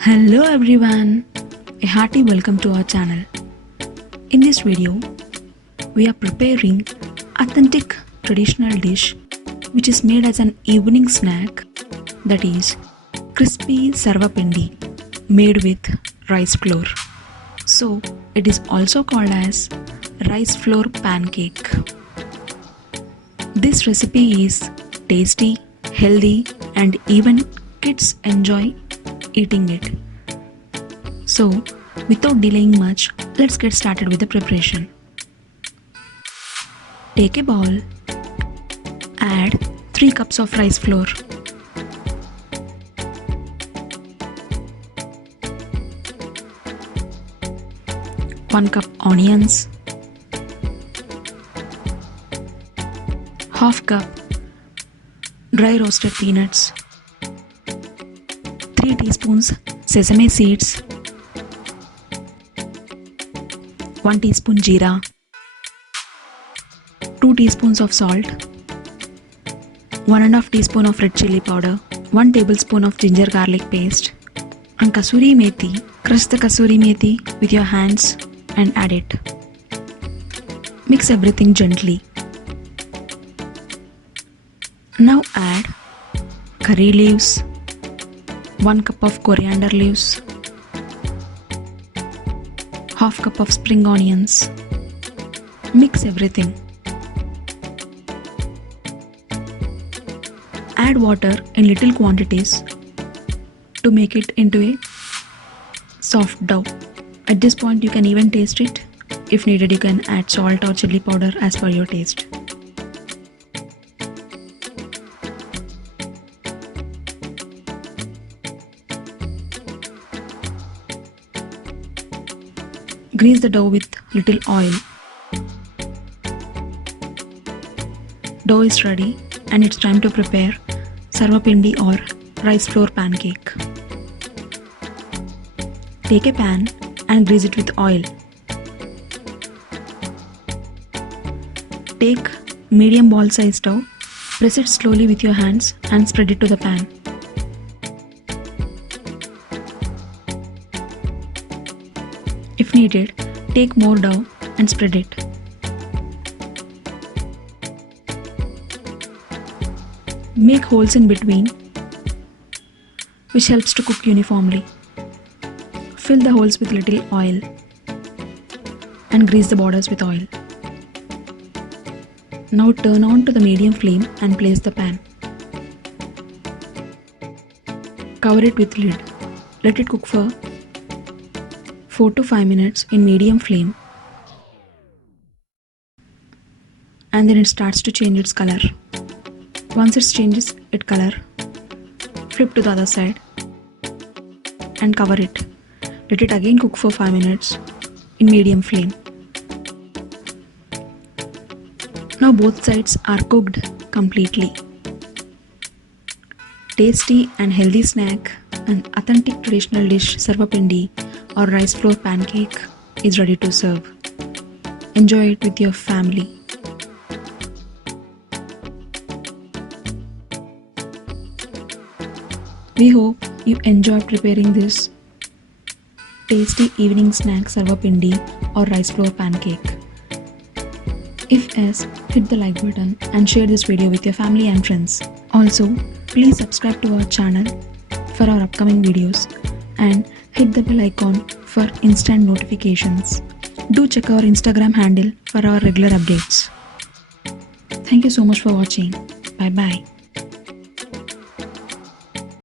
Hello everyone, a hearty welcome to our channel. In this video, we are preparing authentic traditional dish which is made as an evening snack, that is crispy Sarva Pindi made with rice flour. So it is also called as rice flour pancake. This recipe is tasty, healthy and even kids enjoy eating it. So without delaying much, let's get started with the preparation. Take a bowl, add 3 cups of rice flour, one cup onions, half cup dry roasted peanuts, 3 teaspoons sesame seeds, 1 teaspoon jeera, 2 teaspoons of salt, 1½ teaspoon of red chilli powder, 1 tablespoon of ginger garlic paste, and kasuri methi. Crush the kasuri methi with your hands and add it. Mix everything gently. Now add curry leaves, 1 cup of coriander leaves, half cup of spring onions. Mix everything. Add water in little quantities to make it into a soft dough. At this point you can even taste it. If needed, you can add salt or chili powder as per your taste. Grease the dough with little oil. Dough is ready and it's time to prepare Sarvapindi or rice flour pancake. Take a pan and grease it with oil. Take medium ball size dough, press it slowly with your hands and spread it to the pan. If needed, take more dough and spread it. Make holes in between, which helps to cook uniformly. Fill the holes with little oil and grease the borders with oil. Now turn on to the medium flame and place the pan. Cover it with lid. Let it cook for 4 to 5 minutes in medium flame, and then it starts to change its color. Once it changes its color, flip to the other side and cover it. Let it again cook for 5 minutes in medium flame. Now both sides are cooked completely. Tasty and healthy snack, an authentic traditional dish Sarvapindi or rice flour pancake is ready to serve. Enjoy it with your family. We hope you enjoy preparing this tasty evening snack Sarvapindi or rice flour pancake. If yes, hit the like button and share this video with your family and friends. Also, please subscribe to our channel for our upcoming videos and hit the bell icon for instant notifications. Do check our Instagram handle for our regular updates. Thank you so much for watching. Bye bye.